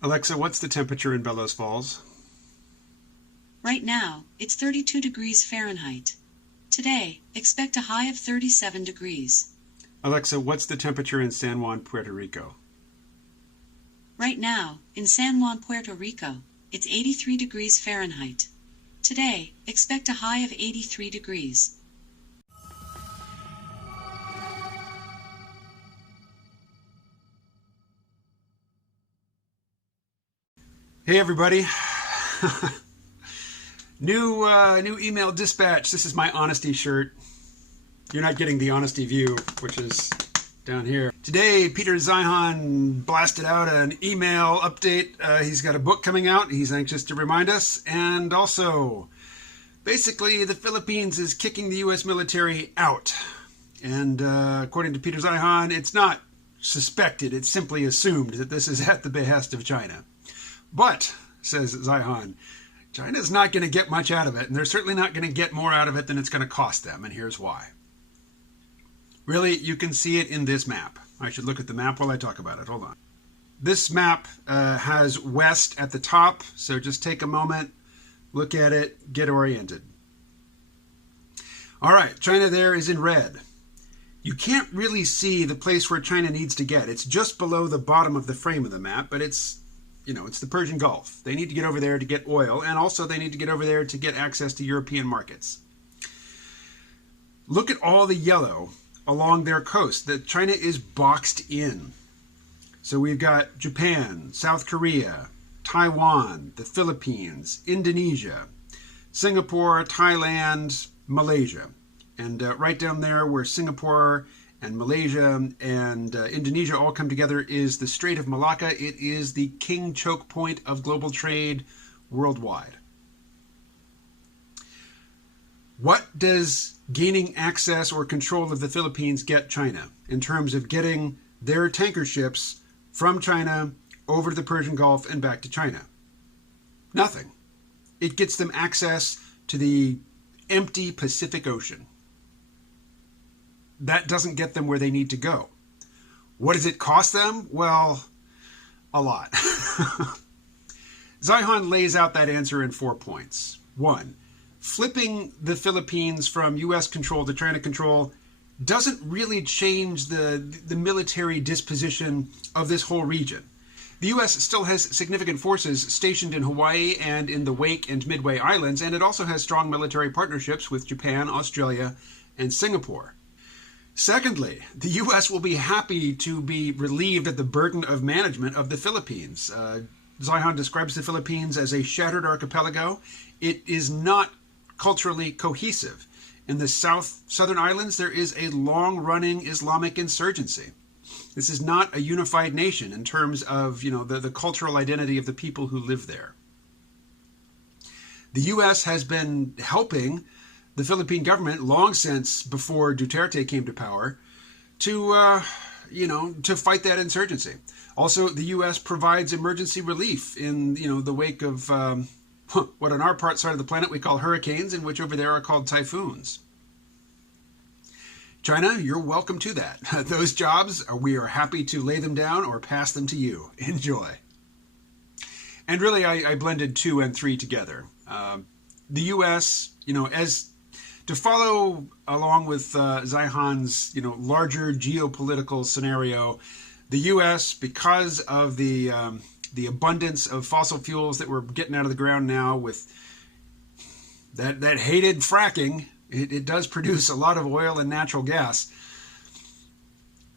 Alexa, what's the temperature in Bellows Falls? Right now, it's 32 degrees Fahrenheit. Today, expect a high of 37 degrees. Alexa, what's the temperature in San Juan, Puerto Rico? Right now, in San Juan, Puerto Rico, it's 83 degrees Fahrenheit. Today, expect a high of 83 degrees. Hey everybody. New email dispatch. This is my honesty shirt. You're not getting the honesty view, which is down here. Today, Peter Zeihan blasted out an email update. He's got a book coming out. He's anxious to remind us. And also, basically, the Philippines is kicking the U.S. military out. And according to Peter Zeihan, it's not suspected. It's simply assumed that this is at the behest of China. But, says Zeihan, China's not going to get much out of it, and they're certainly not going to get more out of it than it's going to cost them, and here's why. Really, you can see it in this map. I should look at the map while I talk about it. Hold on. This map has west at the top, so just take a moment, look at it, get oriented. All right, China there is in red. You can't really see the place where China needs to get. It's just below the bottom of the frame of the map, but it's the Persian Gulf. They need to get over there to get oil, and also they need to get over there to get access to European markets. Look at all the yellow along their coast. That China is boxed in. So we've got Japan, South Korea, Taiwan, the Philippines, Indonesia, Singapore, Thailand, Malaysia. And right down there where Singapore and Malaysia and Indonesia all come together is the Strait of Malacca. It is the king choke point of global trade worldwide. What does gaining access or control of the Philippines get China in terms of getting their tanker ships from China over to the Persian Gulf and back to China? Nothing. It gets them access to the empty Pacific Ocean. That doesn't get them where they need to go. What does it cost them? Well, a lot. Zeihan lays out that answer in 4 points. 1, flipping the Philippines from U.S. control to China control doesn't really change the military disposition of this whole region. The U.S. still has significant forces stationed in Hawaii and in the Wake and Midway Islands, and it also has strong military partnerships with Japan, Australia, and Singapore. Secondly, the U.S. will be happy to be relieved of the burden of management of the Philippines. Zeihan describes the Philippines as a shattered archipelago. It is not culturally cohesive. In the southern islands, there is a long-running Islamic insurgency. This is not a unified nation in terms of, the cultural identity of the people who live there. The U.S. has been helping the Philippine government long since before Duterte came to power to fight that insurgency. Also, the U.S. provides emergency relief in, the wake of what on our side of the planet we call hurricanes, and which over there are called typhoons. China, you're welcome to that. Those jobs, we are happy to lay them down or pass them to you. Enjoy. And really, I blended 2 and 3 together. The U.S., to follow along with Zeihan's, larger geopolitical scenario, the U.S., because of the abundance of fossil fuels that we're getting out of the ground now with that hated fracking, it does produce a lot of oil and natural gas.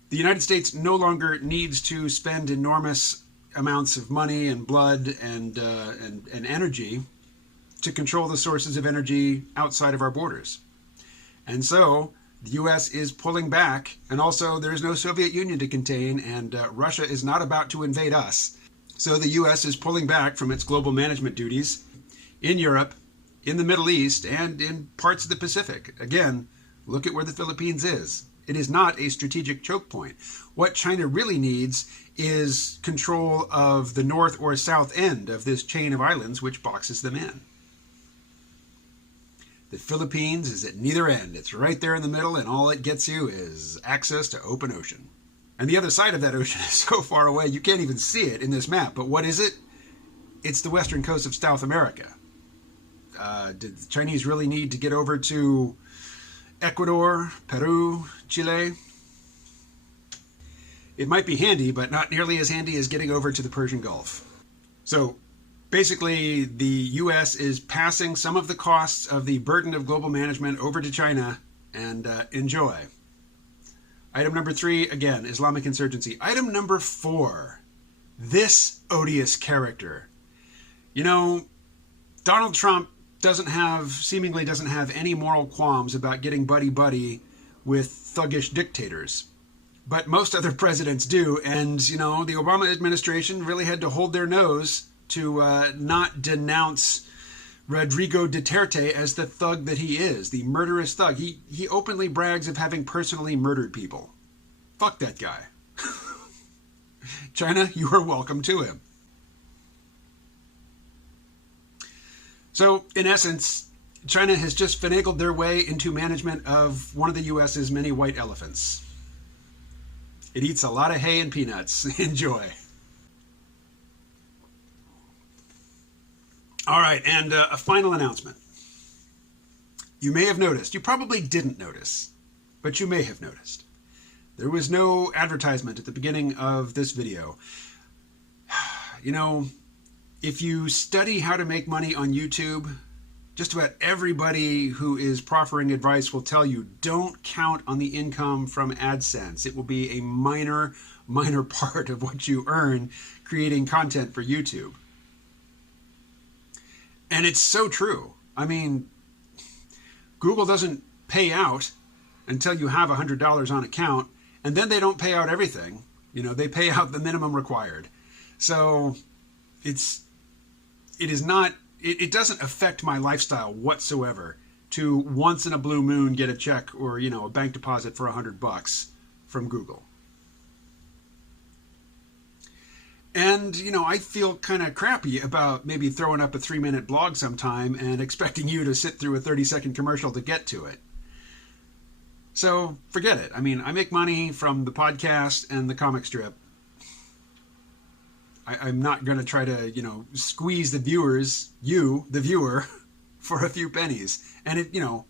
The United States no longer needs to spend enormous amounts of money and blood and energy to control the sources of energy outside of our borders. And so the U.S. is pulling back, and also there's no Soviet Union to contain, and Russia is not about to invade us. So the U.S. is pulling back from its global management duties in Europe, in the Middle East, and in parts of the Pacific. Again, look at where the Philippines is. It is not a strategic choke point. What China really needs is control of the north or south end of this chain of islands which boxes them in. The Philippines is at neither end. It's right there in the middle, and all it gets you is access to open ocean. And the other side of that ocean is so far away, you can't even see it in this map. But what is it? It's the western coast of South America. Did the Chinese really need to get over to Ecuador, Peru, Chile? It might be handy, but not nearly as handy as getting over to the Persian Gulf. So basically, the U.S. is passing some of the costs of the burden of global management over to China, and enjoy. Item number 3, again, Islamic insurgency. Item number 4, this odious character. You know, Donald Trump seemingly doesn't have any moral qualms about getting buddy-buddy with thuggish dictators. But most other presidents do, and, you know, the Obama administration really had to hold their nose to not denounce Rodrigo Duterte as the thug that he is, the murderous thug. He openly brags of having personally murdered people. Fuck that guy. China, you are welcome to him. So, in essence, China has just finagled their way into management of one of the U.S.'s many white elephants. It eats a lot of hay and peanuts. Enjoy. All right, and a final announcement. You may have noticed, you probably didn't notice, but you may have noticed. There was no advertisement at the beginning of this video. You know, if you study how to make money on YouTube, just about everybody who is proffering advice will tell you, don't count on the income from AdSense. It will be a minor part of what you earn creating content for YouTube. And it's so true. I mean, Google doesn't pay out until you have $100 on account, and then they don't pay out everything. You know, they pay out the minimum required. So it doesn't affect my lifestyle whatsoever to once in a blue moon get a check or, you know, a bank deposit for $100 from Google. And, you know, I feel kind of crappy about maybe throwing up a 3-minute blog sometime and expecting you to sit through a 30-second commercial to get to it. So forget it. I mean, I make money from the podcast and the comic strip. I'm not going to try to, you know, squeeze the viewers, you, the viewer, for a few pennies. And, it, you know,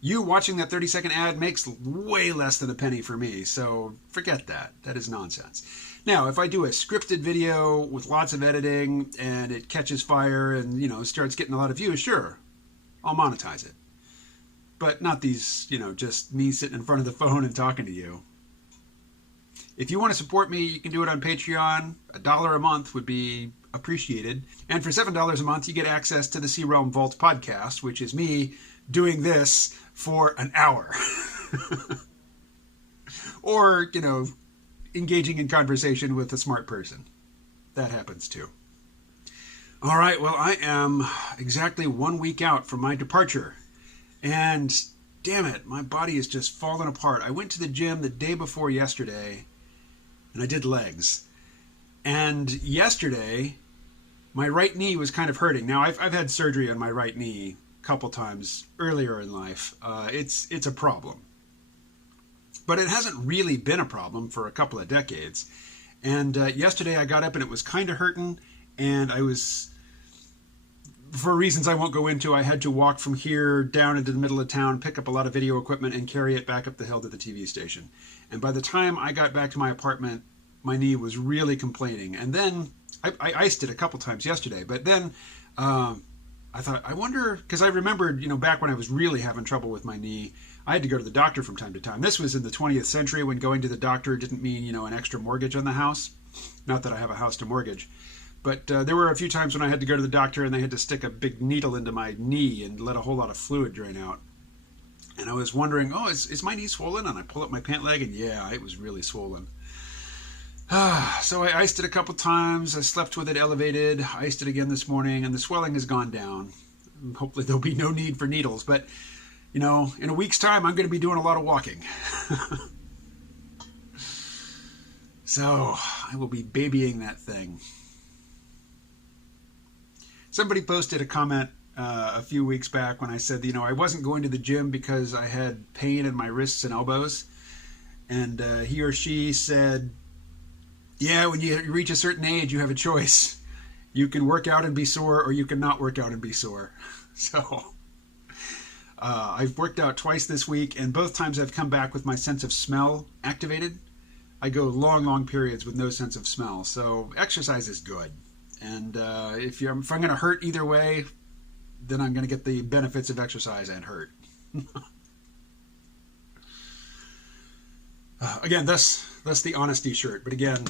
you watching that 30-second ad makes way less than a penny for me. So forget that. That is nonsense. Now, if I do a scripted video with lots of editing and it catches fire and, you know, starts getting a lot of views, sure, I'll monetize it. But not these, you know, just me sitting in front of the phone and talking to you. If you want to support me, you can do it on Patreon. $1 a month would be appreciated. And for $7 a month, you get access to the Sea Realm Vault podcast, which is me doing this for an hour. Or, you know, engaging in conversation with a smart person. That happens too. All right, well, I am exactly 1 week out from my departure. And damn it, my body is just falling apart. I went to the gym the day before yesterday, and I did legs. And yesterday, my right knee was kind of hurting. Now, I've had surgery on my right knee a couple times earlier in life. It's a problem. But it hasn't really been a problem for a couple of decades. And yesterday I got up and it was kind of hurting, and I was, for reasons I won't go into, I had to walk from here down into the middle of town, pick up a lot of video equipment, and carry it back up the hill to the TV station. And by the time I got back to my apartment, my knee was really complaining. And then I iced it a couple times yesterday, but then I thought, I wonder, because I remembered, you know, back when I was really having trouble with my knee, I had to go to the doctor from time to time. This was in the 20th century when going to the doctor didn't mean, you know, an extra mortgage on the house. Not that I have a house to mortgage. But there were a few times when I had to go to the doctor and they had to stick a big needle into my knee and let a whole lot of fluid drain out. And I was wondering, oh, is my knee swollen? And I pull up my pant leg and yeah, it was really swollen. So I iced it a couple times. I slept with it elevated, iced it again this morning, and the swelling has gone down. Hopefully there'll be no need for needles. But, you know, in a week's time, I'm going to be doing a lot of walking. So I will be babying that thing. Somebody posted a comment a few weeks back when I said, you know, I wasn't going to the gym because I had pain in my wrists and elbows. And he or she said, yeah, when you reach a certain age, you have a choice. You can work out and be sore, or you can not work out and be sore. So I've worked out twice this week, and both times I've come back with my sense of smell activated. I go long, long periods with no sense of smell. So exercise is good. And if I'm going to hurt either way, then I'm going to get the benefits of exercise and hurt. Again, that's the honesty shirt. But again,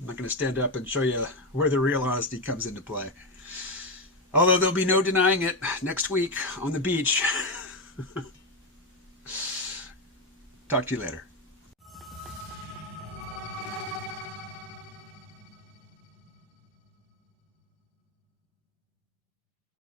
I'm not going to stand up and show you where the real honesty comes into play. Although there'll be no denying it next week on the beach. Talk to you later.